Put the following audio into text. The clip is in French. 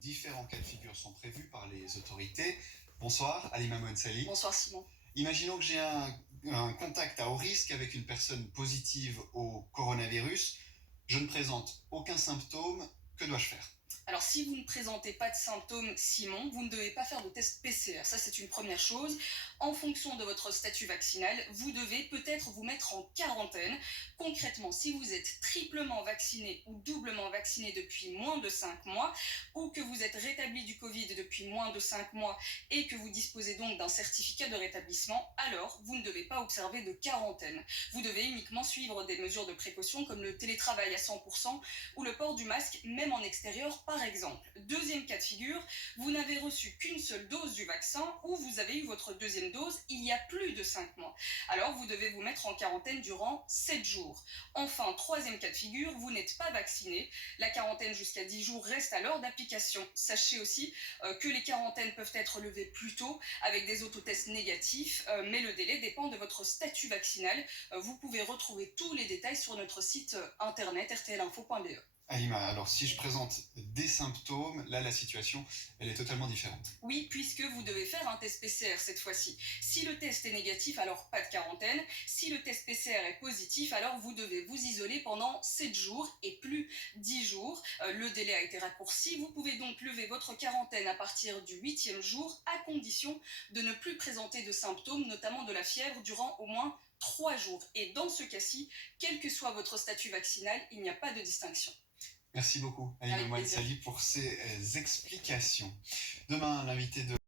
Différents cas de figure sont prévus par les autorités. Bonsoir, Halima Mouensali. Bonsoir Simon. Imaginons que j'ai un contact à haut risque avec une personne positive au coronavirus. Je ne présente aucun symptôme. Que dois-je faire ? Alors si vous ne présentez pas de symptômes, Simon, vous ne devez pas faire de test PCR. Ça, c'est une première chose. En fonction de votre statut vaccinal, vous devez peut-être vous mettre en quarantaine. Concrètement, si vous êtes triplement vacciné ou doublement vacciné depuis moins de 5 mois, ou que vous êtes rétabli du Covid depuis moins de 5 mois et que vous disposez donc d'un certificat de rétablissement, alors vous ne devez pas observer de quarantaine. Vous devez uniquement suivre des mesures de précaution comme le télétravail à 100% ou le port du masque même en extérieur par exemple. Deuxième cas de figure, vous n'avez reçu qu'une seule dose du vaccin ou vous avez eu votre deuxième dose il y a plus de 5 mois. Alors vous devez vous mettre en quarantaine durant 7 jours. Enfin, troisième cas de figure, vous n'êtes pas vacciné. La quarantaine jusqu'à 10 jours reste alors d'application. Sachez aussi que les quarantaines peuvent être levées plus tôt avec des autotests négatifs, mais le délai dépend de votre statut vaccinal. Vous pouvez retrouver tous les détails sur notre site internet rtlinfo.be. Halima, alors si je présente des symptômes, là la situation, elle est totalement différente. Oui, puisque vous devez faire un test PCR cette fois-ci. Si le test est négatif, alors pas de quarantaine. Si le test PCR est positif, alors vous devez vous isoler pendant 7 jours et plus 10 jours. Le délai a été raccourci. Vous pouvez donc lever votre quarantaine à partir du 8e jour, à condition de ne plus présenter de symptômes, notamment de la fièvre, durant au moins 3 jours. Et dans ce cas-ci, quel que soit votre statut vaccinal, il n'y a pas de distinction. Merci beaucoup, Halima Mouensali, pour ces explications. Demain, l'invité de